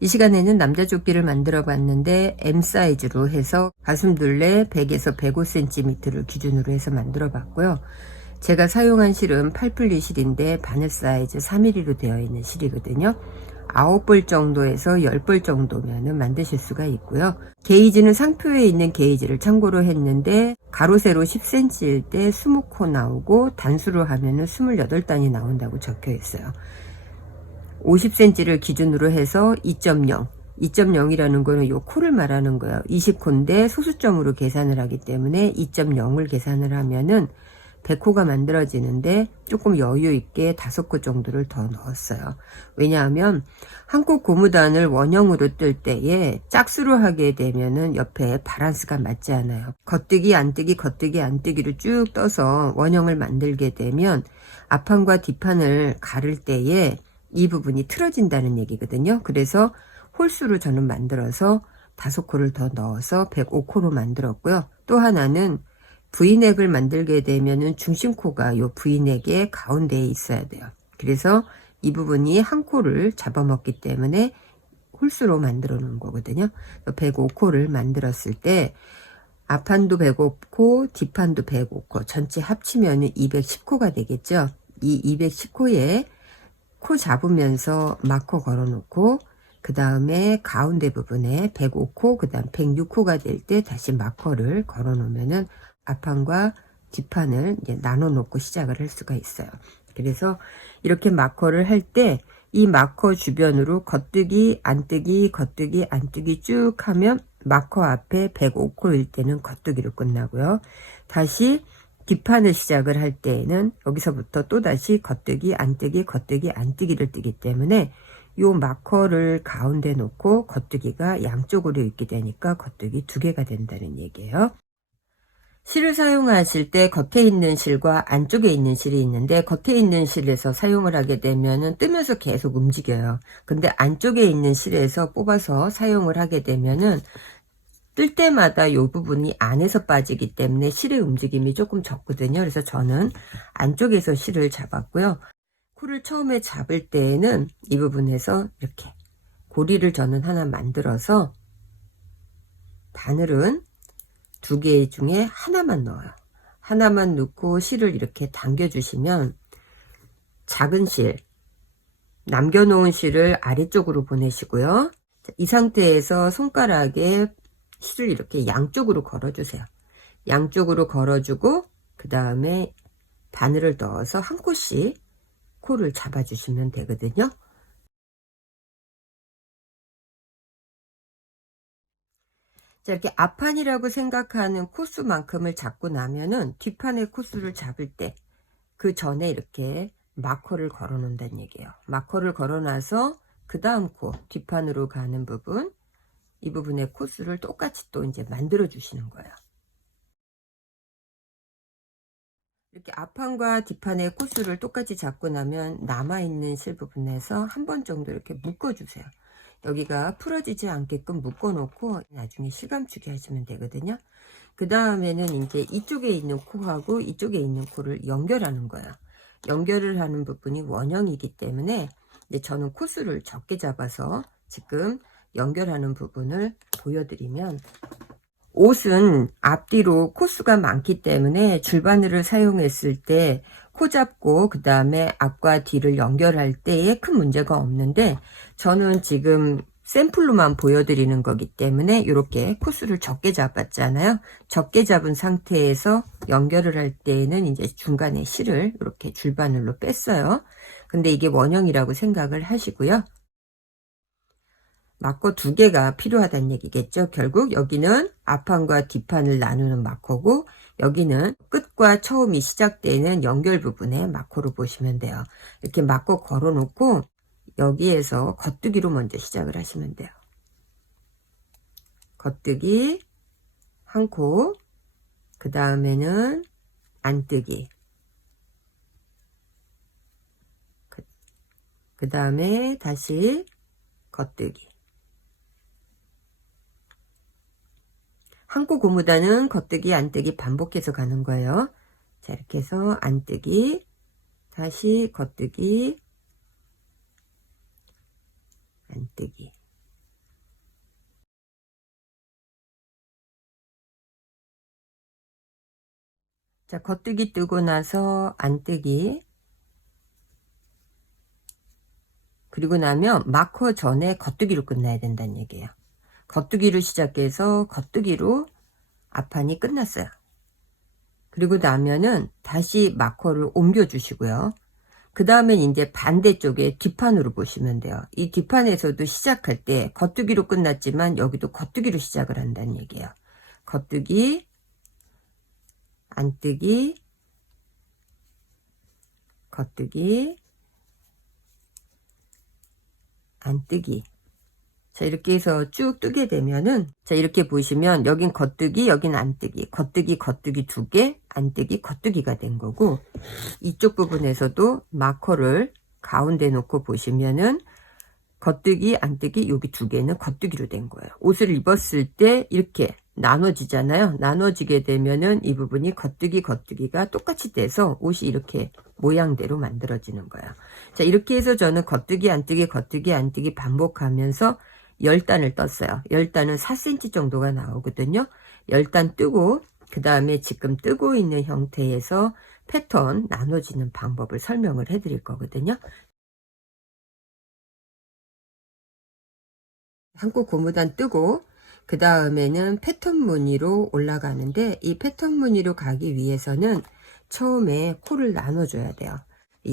이 시간에는 남자 조끼를 만들어 봤는데 M 사이즈로 해서 가슴둘레 100에서 105cm를 기준으로 해서 만들어 봤고요. 제가 사용한 실은 8분리 실인데 바늘 사이즈 3mm로 되어 있는 실이거든요. 9벌 정도에서 10벌 정도면 만드실 수가 있고요. 게이지는 상표에 있는 게이지를 참고로 했는데 가로 세로 10cm일 때 20코 나오고 단수로 하면 28단이 나온다고 적혀 있어요. 50cm를 기준으로 해서 2.0 2.0이라는 거는 요 코를 말하는 거예요. 20코인데 소수점으로 계산을 하기 때문에 2.0을 계산을 하면은 100코가 만들어지는데 조금 여유 있게 5코 정도를 더 넣었어요. 왜냐하면 한 코 고무단을 원형으로 뜰 때에 짝수로 하게 되면은 옆에 바란스가 맞지 않아요. 겉뜨기 안뜨기 겉뜨기 안뜨기를 쭉 떠서 원형을 만들게 되면 앞판과 뒷판을 가를 때에 이 부분이 틀어진다는 얘기거든요. 그래서 홀수로 저는 만들어서 5코를 더 넣어서 105코로 만들었고요. 또 하나는 V넥을 만들게 되면은 중심코가 요 V넥의 가운데에 있어야 돼요. 그래서 이 부분이 한 코를 잡아먹기 때문에 홀수로 만들어 놓은 거거든요. 105코를 만들었을 때 앞판도 105코, 뒷판도 105코, 전체 합치면 210코가 되겠죠. 이 210코에 코 잡으면서 마커 걸어 놓고 그 다음에 가운데 부분에 105코 그 다음 106코가 될 때 다시 마커를 걸어 놓으면은 앞판과 뒷판을 이제 나눠 놓고 시작을 할 수가 있어요. 그래서 이렇게 마커를 할 때 이 마커 주변으로 겉뜨기 안뜨기 겉뜨기 안뜨기 쭉 하면 마커 앞에 105코일 때는 겉뜨기로 끝나고요. 다시 뒷판을 시작을 할 때에는 여기서부터 또다시 겉뜨기 안뜨기 겉뜨기 안뜨기를 뜨기 때문에 요 마커를 가운데 놓고 겉뜨기가 양쪽으로 있게 되니까 겉뜨기 2개가 된다는 얘기예요. 실을 사용하실 때 겉에 있는 실과 안쪽에 있는 실이 있는데 겉에 있는 실에서 사용을 하게 되면은 뜨면서 계속 움직여요. 근데 안쪽에 있는 실에서 뽑아서 사용을 하게 되면은 뜰 때마다 이 부분이 안에서 빠지기 때문에 실의 움직임이 조금 적거든요. 그래서 저는 안쪽에서 실을 잡았고요. 코를 처음에 잡을 때에는 이 부분에서 이렇게 고리를 저는 하나 만들어서 바늘은 2개 중에 하나만 넣어요. 하나만 넣고 실을 이렇게 당겨 주시면 작은 실, 남겨놓은 실을 아래쪽으로 보내시고요. 이 상태에서 손가락에 실을 이렇게 양쪽으로 걸어주세요. 양쪽으로 걸어주고 그 다음에 바늘을 넣어서 한 코씩 코를 잡아주시면 되거든요. 자, 이렇게 앞판이라고 생각하는 코수만큼을 잡고 나면은 뒷판의 코수를 잡을 때 그 전에 이렇게 마커를 걸어 놓는다는 얘기예요. 마커를 걸어 놔서 그 다음 코 뒷판으로 가는 부분 이 부분의 코수를 똑같이 또 이제 만들어 주시는 거예요. 이렇게 앞판과 뒷판의 코수를 똑같이 잡고 나면 남아있는 실 부분에서 한 번 정도 이렇게 묶어 주세요. 여기가 풀어지지 않게끔 묶어 놓고 나중에 실감추기 하시면 되거든요. 그 다음에는 이제 이쪽에 있는 코하고 이쪽에 있는 코를 연결하는 거예요. 연결을 하는 부분이 원형이기 때문에 이제 저는 코수를 적게 잡아서 지금 연결하는 부분을 보여드리면, 옷은 앞뒤로 코수가 많기 때문에 줄바늘을 사용했을 때 코 잡고 그 다음에 앞과 뒤를 연결할 때에 큰 문제가 없는데, 저는 지금 샘플로만 보여드리는 거기 때문에 이렇게 코수를 적게 잡았잖아요. 적게 잡은 상태에서 연결을 할 때에는 이제 중간에 실을 이렇게 줄바늘로 뺐어요. 근데 이게 원형이라고 생각을 하시고요. 마커 2개가 필요하다는 얘기겠죠. 결국 여기는 앞판과 뒷판을 나누는 마커고, 여기는 끝과 처음이 시작되는 연결 부분에 마커로 보시면 돼요. 이렇게 마커 걸어 놓고 여기에서 겉뜨기로 먼저 시작을 하시면 돼요. 겉뜨기 한 코, 그 다음에는 안뜨기, 그 다음에 다시 겉뜨기. 한 코 고무단은 겉뜨기 안뜨기 반복해서 가는 거예요. 자, 이렇게 해서 안뜨기, 다시 겉뜨기, 안뜨기. 자, 겉뜨기 뜨고 나서 안뜨기. 그리고 나면 마커 전에 겉뜨기로 끝나야 된다는 얘기예요. 겉뜨기로 시작해서 겉뜨기로 앞판이 끝났어요. 그리고 나면은 다시 마커를 옮겨 주시고요. 그 다음엔 이제 반대쪽에 뒷판으로 보시면 돼요. 이 뒷판에서도 시작할 때 겉뜨기로 끝났지만 여기도 겉뜨기로 시작을 한다는 얘기예요. 겉뜨기, 안뜨기, 겉뜨기, 안뜨기. 자, 이렇게 해서 쭉 뜨게 되면은, 자, 이렇게 보시면 여긴 겉뜨기, 여긴 안뜨기, 겉뜨기, 겉뜨기 2개, 안뜨기, 겉뜨기가 된 거고, 이쪽 부분에서도 마커를 가운데 놓고 보시면은 겉뜨기, 안뜨기, 여기 2개는 겉뜨기로 된 거예요. 옷을 입었을 때 이렇게 나눠지잖아요. 나눠지게 되면은 이 부분이 겉뜨기, 겉뜨기가 똑같이 돼서 옷이 이렇게 모양대로 만들어지는 거예요. 자, 이렇게 해서 저는 겉뜨기, 안뜨기, 겉뜨기, 안뜨기 반복하면서 10단을 떴어요. 10단은 4cm 정도가 나오거든요. 10단 뜨고 그 다음에 지금 뜨고 있는 형태에서 패턴 나눠지는 방법을 설명을 해 드릴 거거든요. 한국 고무단 뜨고 그 다음에는 패턴 무늬로 올라가는데, 이 패턴 무늬로 가기 위해서는 처음에 코를 나눠줘야 돼요.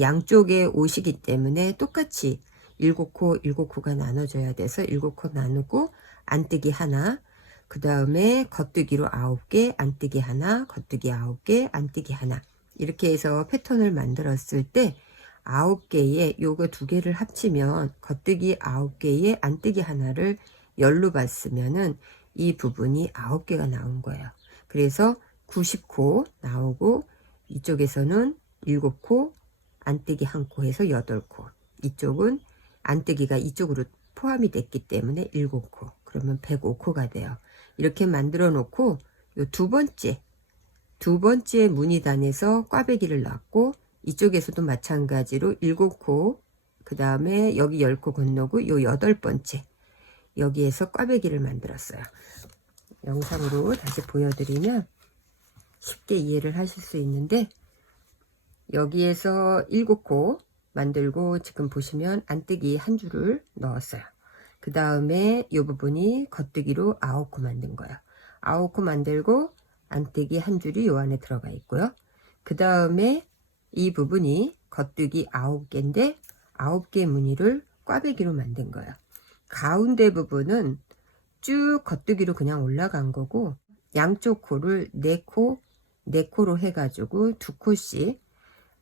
양쪽에 옷이기 때문에 똑같이 7코 7코가 나눠져야 돼서 7코 나누고 안뜨기 하나, 그 다음에 겉뜨기로 9개, 안뜨기 하나, 겉뜨기 9개, 안뜨기 하나, 이렇게 해서 패턴을 만들었을 때 9개에 요거 2개를 합치면 겉뜨기 9개에 안뜨기 하나를 열로 봤으면은 이 부분이 9개가 나온 거예요. 그래서 90코 나오고, 이쪽에서는 7코, 안뜨기 1코 해서 8코, 이쪽은 안뜨기가 이쪽으로 포함이 됐기 때문에 7코, 그러면 105코가 돼요. 이렇게 만들어 놓고 요 두 번째 무늬단에서 꽈배기를 놨고, 이쪽에서도 마찬가지로 7코, 그 다음에 여기 10코 건너고 요 8번째 여기에서 꽈배기를 만들었어요. 영상으로 다시 보여드리면 쉽게 이해를 하실 수 있는데, 여기에서 7코 만들고 지금 보시면 안뜨기 한 줄을 넣었어요. 그 다음에 이 부분이 겉뜨기로 9코 만든 거예요. 9코 만들고 안뜨기 한 줄이 요 안에 들어가 있고요. 그 다음에 이 부분이 겉뜨기 9개인데 9개 무늬를 꽈배기로 만든 거예요. 가운데 부분은 쭉 겉뜨기로 그냥 올라간 거고, 양쪽 코를 4코, 4코로 해가지고 2코씩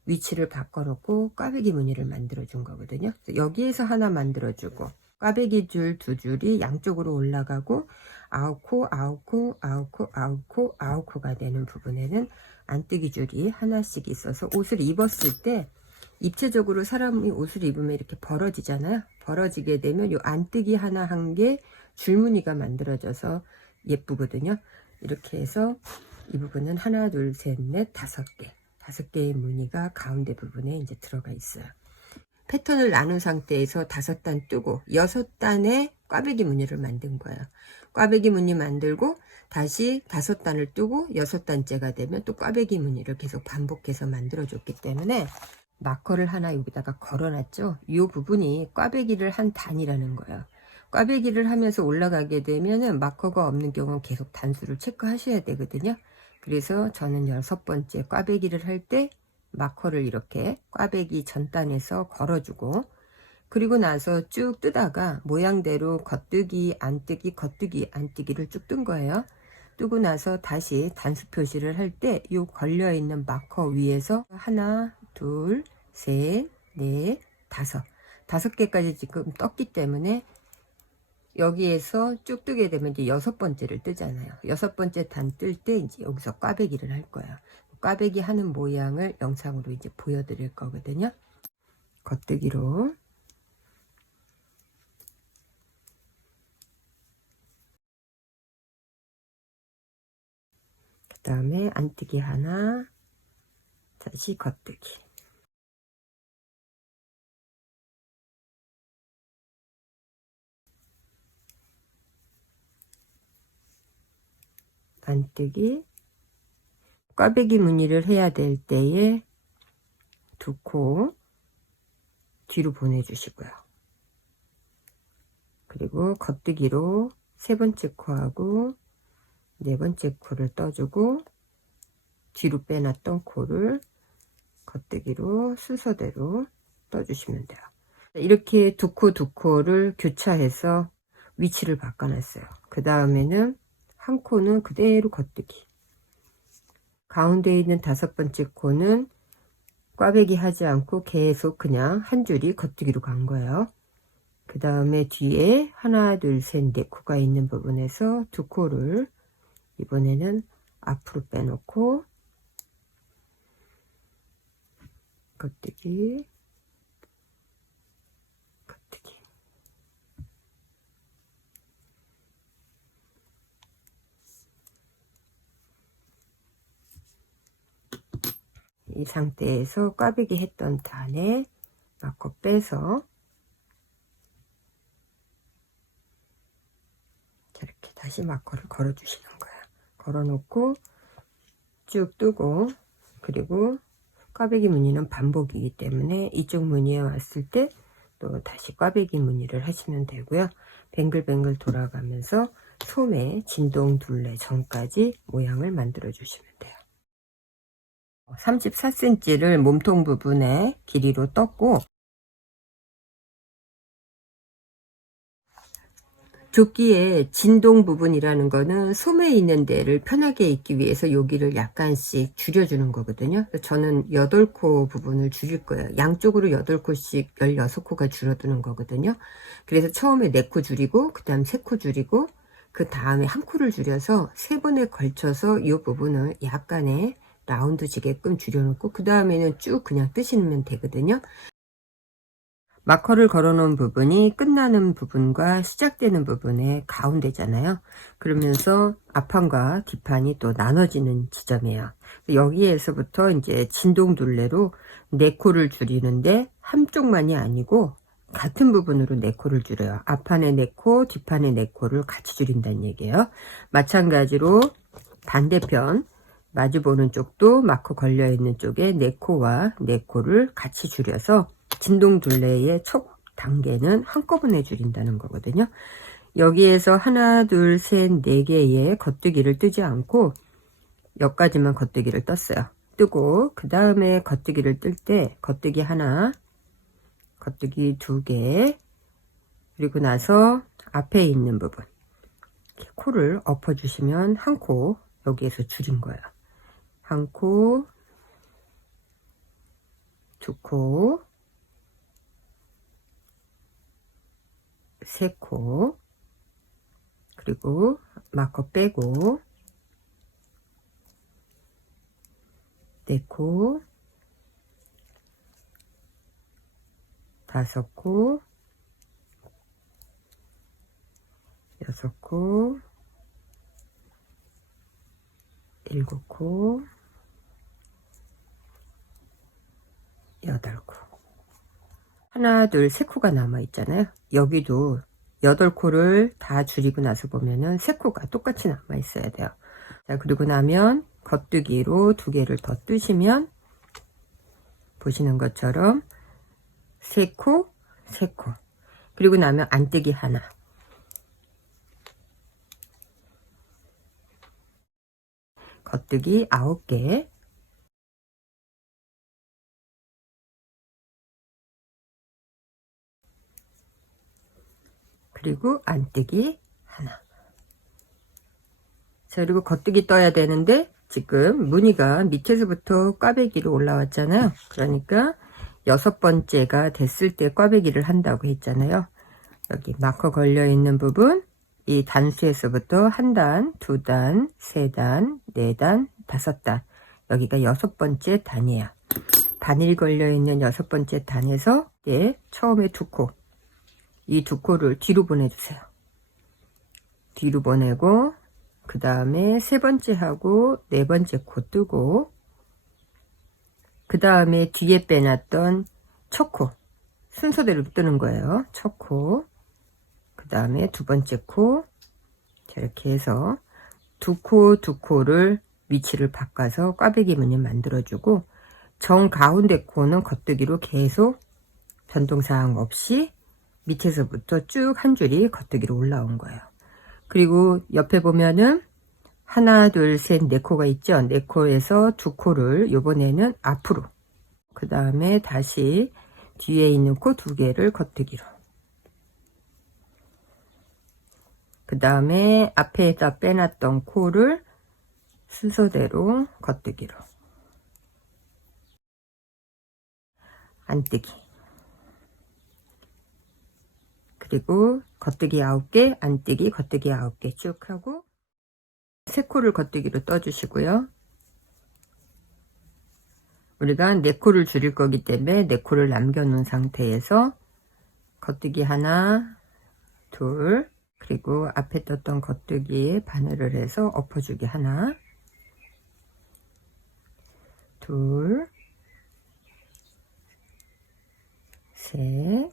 위치를 바꿔놓고 꽈배기 무늬를 만들어 준 거거든요. 여기에서 하나 만들어 주고, 꽈배기 줄 2줄이 양쪽으로 올라가고 9코, 9코, 9코, 9코, 9코가 되는 부분에는 안뜨기 줄이 하나씩 있어서, 옷을 입었을 때 입체적으로 사람이 옷을 입으면 이렇게 벌어지잖아요. 벌어지게 되면 요 안뜨기 하나 한 개 줄무늬가 만들어져서 예쁘거든요. 이렇게 해서 이 부분은 하나, 둘, 셋, 넷, 5개, 5개의 무늬가 가운데 부분에 이제 들어가 있어요. 패턴을 나눈 상태에서 5단 뜨고 6단의 꽈배기 무늬를 만든 거예요. 꽈배기 무늬 만들고 다시 5단을 뜨고 6단째가 되면 또 꽈배기 무늬를 계속 반복해서 만들어 줬기 때문에 마커를 하나 여기다가 걸어놨죠. 이 부분이 꽈배기를 한 단이라는 거예요. 꽈배기를 하면서 올라가게 되면은 마커가 없는 경우는 계속 단수를 체크하셔야 되거든요. 그래서 저는 6번째 꽈배기를 할 때 마커를 이렇게 꽈배기 전단에서 걸어주고, 그리고 나서 쭉 뜨다가 모양대로 겉뜨기, 안뜨기, 겉뜨기, 안뜨기를 쭉 뜬 거예요. 뜨고 나서 다시 단수 표시를 할 때 이 걸려있는 마커 위에서 하나, 둘, 셋, 넷, 5개까지 지금 떴기 때문에 여기에서 쭉 뜨게 되면 이제 6번째를 뜨잖아요. 6번째 단 뜰 때 이제 여기서 꽈배기를 할 거예요. 꽈배기 하는 모양을 영상으로 이제 보여드릴 거거든요. 겉뜨기로. 그 다음에 안뜨기 하나, 다시 겉뜨기. 안뜨기, 꽈배기 무늬를 해야 될 때에 두 코 뒤로 보내주시고요. 그리고 겉뜨기로 세 번째 코하고 네 번째 코를 떠주고 뒤로 빼놨던 코를 겉뜨기로 순서대로 떠주시면 돼요. 이렇게 두 코를 교차해서 위치를 바꿔놨어요. 그 다음에는 한 코는 그대로 겉뜨기, 가운데 있는 다섯 번째 코는 꽈배기 하지 않고 계속 그냥 한 줄이 겉뜨기로 간 거예요. 그 다음에 뒤에 하나 둘 셋 네 코가 있는 부분에서 두 코를 이번에는 앞으로 빼놓고 겉뜨기 겉뜨기. 이 상태에서 꽈배기 했던 단에 마커 빼서 이렇게 다시 마커를 걸어 주시는 거예요. 걸어 놓고 쭉 뜨고, 그리고 꽈배기 무늬는 반복이기 때문에 이쪽 무늬에 왔을 때 또 다시 꽈배기 무늬를 하시면 되고요. 뱅글뱅글 돌아가면서 소매 진동 둘레 전까지 모양을 만들어 주시면 돼요. 34cm를 몸통 부분에 길이로 떴고, 조끼의 진동 부분이라는 거는 소매 있는 데를 편하게 입기 위해서 여기를 약간씩 줄여주는 거거든요. 저는 8코 부분을 줄일 거예요. 양쪽으로 8코씩 16코가 줄어드는 거거든요. 그래서 처음에 4코 줄이고, 그 다음 3코 줄이고, 그 다음에 1코를 줄여서 3번에 걸쳐서 이 부분을 약간의 라운드 지게끔 줄여놓고, 그 다음에는 쭉 그냥 뜨시면 되거든요. 마커를 걸어 놓은 부분이 끝나는 부분과 시작되는 부분의 가운데잖아요. 그러면서 앞판과 뒷판이 또 나눠지는 지점이에요. 여기에서부터 이제 진동 둘레로 4코를 줄이는데 한쪽만이 아니고 같은 부분으로 4코를 줄여요. 앞판에 4코, 뒷판에 4코를 같이 줄인다는 얘기예요. 마찬가지로 반대편 마주보는 쪽도 마커 걸려 있는 쪽에 4코와 4코를 같이 줄여서 진동 둘레의 첫 단계는 한꺼번에 줄인다는 거거든요. 여기에서 하나 둘 셋 네 개의 겉뜨기를 뜨지 않고 여기까지만 겉뜨기를 떴어요. 뜨고 그 다음에 겉뜨기를 뜰 때 겉뜨기 하나, 겉뜨기 2개, 그리고 나서 앞에 있는 부분 코를 엎어 주시면 한 코 여기에서 줄인 거예요. 한 코, 2코, 3코, 그리고 마커 빼고 4코, 5코, 6코, 7코, 8코. 하나, 둘, 3코가 남아 있잖아요. 여기도 8코를 다 줄이고 나서 보면은 3코가 똑같이 남아 있어야 돼요. 자, 그리고 나면 겉뜨기로 2개를 더 뜨시면 보시는 것처럼 3코, 3코. 그리고 나면 안뜨기 하나. 겉뜨기 9개. 그리고 안뜨기 하나. 자, 그리고 겉뜨기 떠야 되는데 지금 무늬가 밑에서부터 꽈배기로 올라왔잖아요. 그러니까 6번째가 됐을 때 꽈배기를 한다고 했잖아요. 여기 마커 걸려 있는 부분, 이 단수에서부터 1단, 2단, 3단, 4단, 5단. 여기가 6번째 단이에요. 바늘 걸려 있는 6번째 단에서 처음에 2코, 이 2코를 뒤로 보내주세요. 뒤로 보내고 그 다음에 3번째 하고 4번째 코 뜨고, 그 다음에 뒤에 빼놨던 첫 코 순서대로 뜨는 거예요. 첫 코, 그 다음에 2번째 코, 이렇게 해서 2코 2코를 위치를 바꿔서 꽈배기 무늬 만들어주고, 정 가운데 코는 겉뜨기로 계속 변동사항 없이 밑에서부터 쭉 한 줄이 겉뜨기로 올라온 거예요. 그리고 옆에 보면은 하나, 둘, 셋, 네 코가 있죠. 네 코에서 두 코를 요번에는 앞으로, 그 다음에 다시 뒤에 있는 코 두 개를 겉뜨기로, 그 다음에 앞에다 빼놨던 코를 순서대로 겉뜨기로, 안뜨기, 그리고 겉뜨기 9개, 안뜨기, 겉뜨기 9개 쭉 하고, 세 코를 겉뜨기로 떠주시고요. 우리가 네 코를 줄일 거기 때문에 네 코를 남겨놓은 상태에서 겉뜨기 하나, 둘, 그리고 앞에 떴던 겉뜨기에 바늘을 해서 엎어주기 하나, 둘, 셋,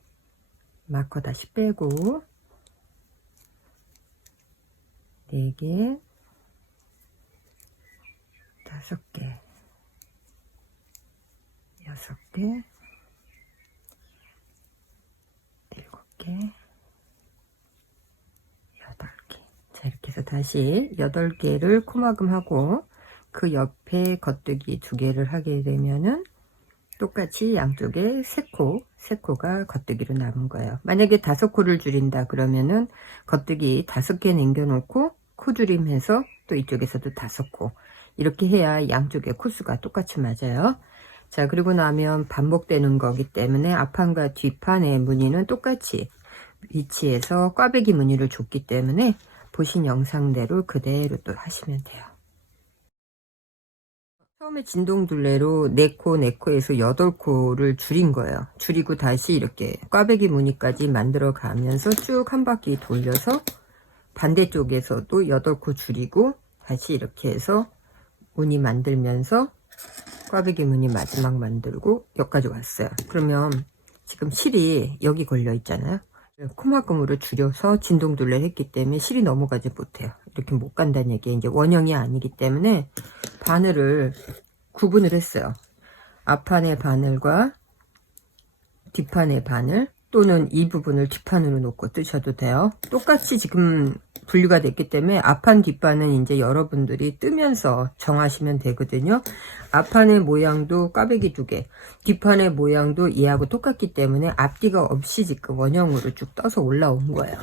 마커 다시 빼고, 4개, 5개, 6개, 7개, 8개. 자, 이렇게 해서 다시 8개를 코막음하고 그 옆에 겉뜨기 2개를 하게 되면은 똑같이 양쪽에 3코가 겉뜨기로 남은 거예요. 만약에 5코를 줄인다 그러면은 겉뜨기 5개 남겨놓고 코 줄임해서 또 이쪽에서도 5코, 이렇게 해야 양쪽의 코수가 똑같이 맞아요. 자, 그리고 나면 반복되는 거기 때문에 앞판과 뒷판의 무늬는 똑같이 위치에서 꽈배기 무늬를 줬기 때문에 보신 영상대로 그대로 또 하시면 돼요. 처음에 진동둘레로 4코, 4코에서 8코를 줄인 거예요. 줄이고 다시 이렇게 꽈배기 무늬까지 만들어 가면서 쭉 한 바퀴 돌려서 반대쪽에서도 8코 줄이고 다시 이렇게 해서 무늬 만들면서 꽈배기 무늬 마지막 만들고 여기까지 왔어요. 그러면 지금 실이 여기 걸려 있잖아요. 코막음으로 줄여서 진동둘레를 했기 때문에 실이 넘어가지 못해요. 이렇게 못 간다는 얘기예요. 이제 원형이 아니기 때문에 바늘을 구분을 했어요. 앞판의 바늘과 뒷판의 바늘, 또는 이 부분을 뒷판으로 놓고 뜨셔도 돼요. 똑같이 지금 분류가 됐기 때문에 앞판 뒷판은 이제 여러분들이 뜨면서 정하시면 되거든요. 앞판의 모양도 꽈배기 2개, 뒷판의 모양도 얘하고 똑같기 때문에 앞뒤가 없이 지금 원형으로 쭉 떠서 올라온 거예요.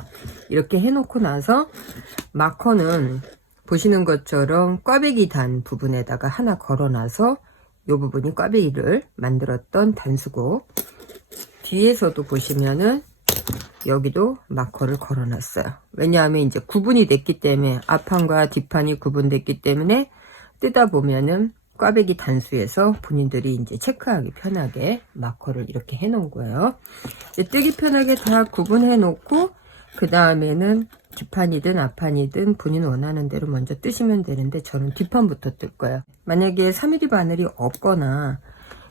이렇게 해놓고 나서 마커는 보시는 것처럼 꽈배기 단 부분에다가 하나 걸어놔서 이 부분이 꽈배기를 만들었던 단수고, 뒤에서도 보시면은 여기도 마커를 걸어놨어요. 왜냐하면 이제 구분이 됐기 때문에, 앞판과 뒷판이 구분됐기 때문에 뜨다 보면은 꽈배기 단수에서 본인들이 이제 체크하기 편하게 마커를 이렇게 해 놓은 거예요. 이제 뜨기 편하게 다 구분해 놓고 그 다음에는 뒷판이든 앞판이든 본인 원하는 대로 먼저 뜨시면 되는데, 저는 뒷판부터 뜰 거예요. 만약에 3mm 바늘이 없거나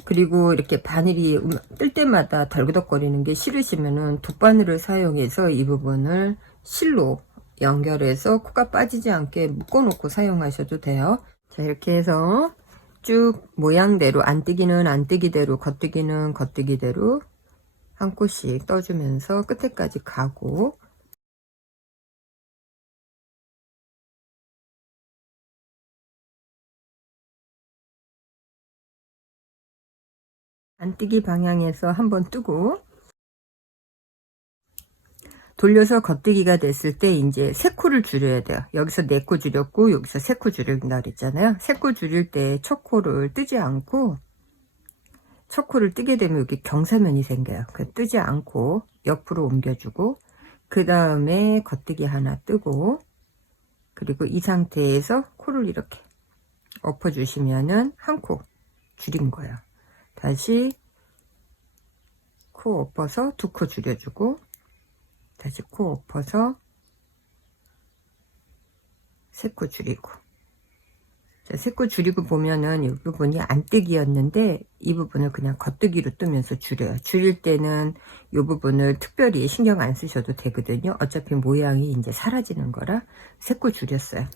그리고 이렇게 바늘이 뜰 때마다 덜그덕거리는 게 싫으시면은 돗바늘을 사용해서 이 부분을 실로 연결해서 코가 빠지지 않게 묶어 놓고 사용하셔도 돼요. 자, 이렇게 해서 쭉 모양대로 안뜨기는 안뜨기대로, 겉뜨기는 겉뜨기대로 한 코씩 떠주면서 끝에까지 가고, 안뜨기 방향에서 한번 뜨고 돌려서 겉뜨기가 됐을 때 이제 3코를 줄여야 돼요. 여기서 4코 줄였고 여기서 3코 줄인다 그랬잖아요. 3코 줄일 때 첫 코를 뜨지 않고, 첫 코를 뜨게 되면 여기 경사면이 생겨요. 그 뜨지 않고 옆으로 옮겨주고, 그 다음에 겉뜨기 하나 뜨고, 그리고 이 상태에서 코를 이렇게 엎어주시면은 한 코 줄인 거예요. 다시 코 엎어서 2코 줄여주고, 다시 코 엎어서 3코 줄이고. 자, 3코 줄이고 보면은 이 부분이 안뜨기였는데 이 부분을 그냥 겉뜨기로 뜨면서 줄여요. 줄일 때는 이 부분을 특별히 신경 안 쓰셔도 되거든요. 어차피 모양이 이제 사라지는 거라 3코 줄였어요.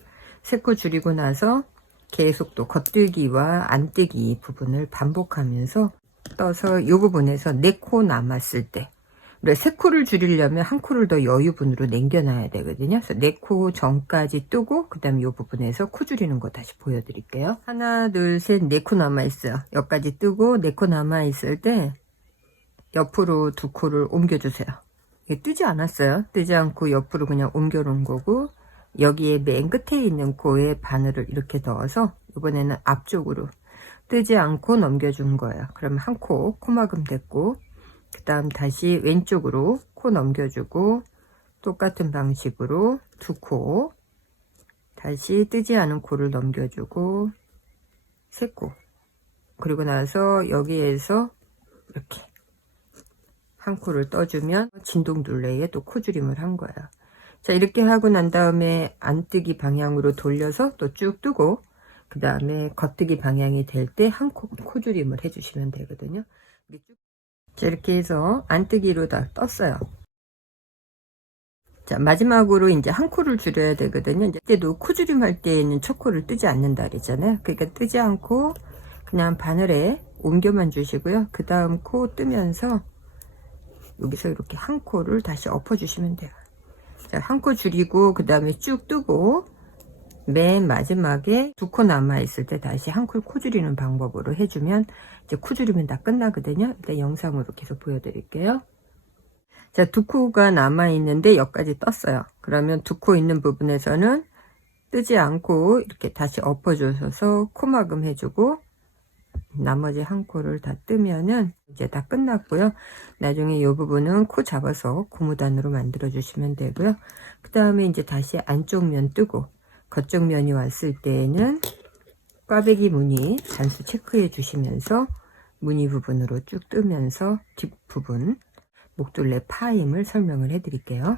3코 줄이고 나서 계속 또 겉뜨기와 안뜨기 부분을 반복하면서 떠서 이 부분에서 4코 남았을 때, 우리가 3코를 줄이려면 1코를 더 여유분으로 남겨놔야 되거든요. 그래서 4코 전까지 뜨고 그 다음에 이 부분에서 코 줄이는 거 다시 보여드릴게요. 하나, 둘, 셋, 4코 남아있어요. 여기까지 뜨고 4코 남아있을 때 옆으로 2코를 옮겨주세요. 이게 뜨지 않았어요. 뜨지 않고 옆으로 그냥 옮겨 놓은 거고, 여기에 맨 끝에 있는 코에 바늘을 이렇게 넣어서 이번에는 앞쪽으로 뜨지 않고 넘겨준 거예요. 그러면 1코 코막음 됐고, 그 다음 다시 왼쪽으로 코 넘겨주고, 똑같은 방식으로 2코, 다시 뜨지 않은 코를 넘겨주고 3코, 그리고 나서 여기에서 이렇게 1코를 떠주면 진동둘레에 또 코줄임을 한 거예요. 자, 이렇게 하고 난 다음에 안뜨기 방향으로 돌려서 또 쭉 뜨고, 그 다음에 겉뜨기 방향이 될 때 1코 코줄임을 해주시면 되거든요. 자, 이렇게 해서 안뜨기로 다 떴어요. 자, 마지막으로 이제 1코를 줄여야 되거든요. 이제 때도 코줄임 할 때에는 첫 코를 뜨지 않는다 그랬잖아요. 그러니까 뜨지 않고 그냥 바늘에 옮겨만 주시고요. 그 다음 코 뜨면서 여기서 이렇게 1코를 다시 엎어주시면 돼요. 자, 1코 줄이고 그 다음에 쭉 뜨고 맨 마지막에 2코 남아있을 때 다시 1코 코 줄이는 방법으로 해주면 이제 코 줄이면 다 끝나거든요. 일단 영상으로 계속 보여드릴게요. 자, 2코가 남아있는데 여기까지 떴어요. 그러면 2코 있는 부분에서는 뜨지 않고 이렇게 다시 엎어줘서 코막음 해주고, 나머지 1코를 다 뜨면은 이제 다 끝났고요. 나중에 이 부분은 코 잡아서 고무단으로 만들어 주시면 되고요. 그 다음에 이제 다시 안쪽 면 뜨고 겉쪽 면이 왔을 때에는 꽈배기 무늬 단수 체크해 주시면서 무늬 부분으로 쭉 뜨면서 뒷부분 목둘레 파임을 설명을 해 드릴게요.